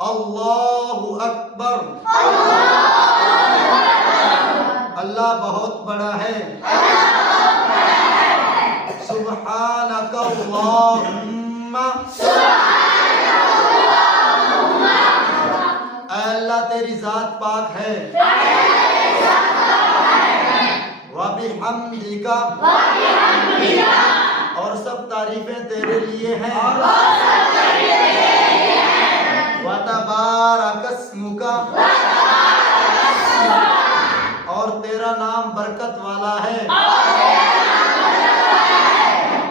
اللہ اکبر، اللہ بہت بڑا ہے، سبحانک اللہم، اے اللہ تیری ذات پاک ہے، وَبِحَمْدِكَ، اور سب تعریفیں تیرے لیے ہیں، وَتَبَارَكَ اسْمُكَ، اور تیرا نام برکت والا ہے،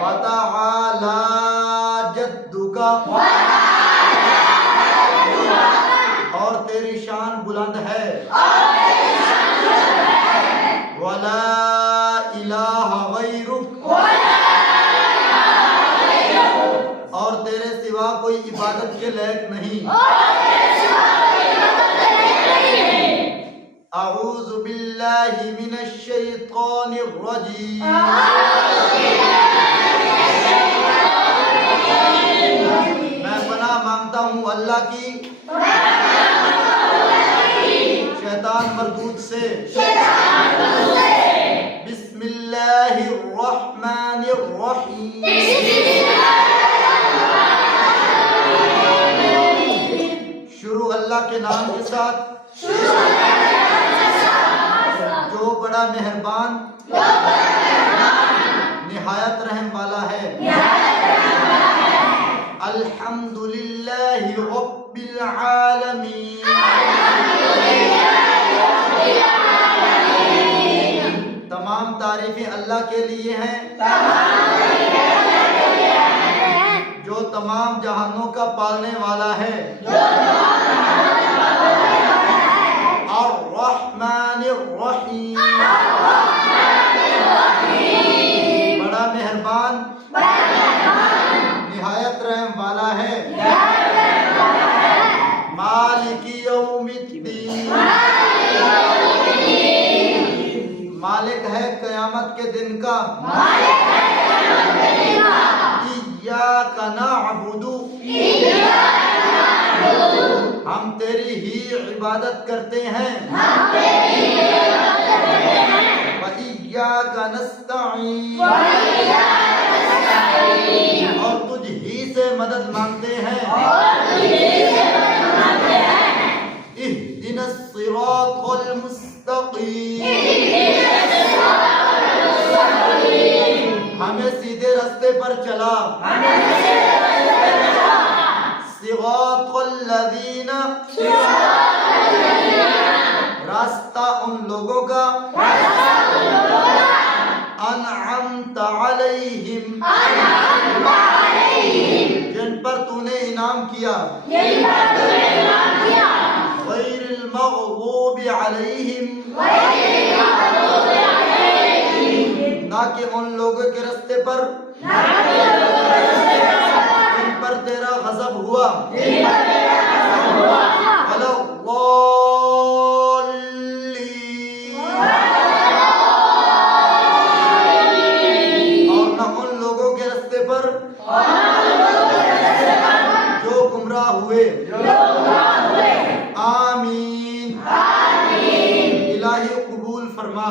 وَتَعَالَى جَدُّكَ، اور تیری شان بلند ہے، وَلَا إِلَٰهَ غَيْرُكَ، اور تیرے سوا کوئی عبادت کے لائق نہیں، اعوذ باللہ من الشیطان الرجیم، میں پناہ مانگتا ہوں اللہ کی شیطان مردود سے، بسم اللہ الرحمن الرحیم، شروع اللہ کے نام کے ساتھ جو بڑا مہربان نہایت رحم والا ہے، الحمدللہ رب العالمین، تمام تعریفیں اللہ کے لیے ہیں جو تمام جہانوں کا پالنے والا ہے، الرحمن الرحیم، بڑا مہربان نہایت رحم والا ہے، مالک یوم الدین، مالک ہے قیامت کے دن کا، ایاک نعبد، ہم تیری ہی عبادت کرتے ہیں، وَإِيَّاكَ نَسْتَعِينُ، اور تجھ ہی سے مدد مانگتے ہیں، اهدنا الصراط المستقیم، ہمیں سیدھے راستے پر چلا، صراط الذین، راستہ ان لوگوں کا، انعمت علیہم، جن پر تو نے انعام کیا، غیر المغضوب علیہم، نہ کہ ان لوگوں کے راستے پر جن پر تیرا غضب ہوا، ولا الضالین، اور نہ ان لوگوں کے راستے پر جو گمراہ ہوئے، آمین، الہی قبول فرما۔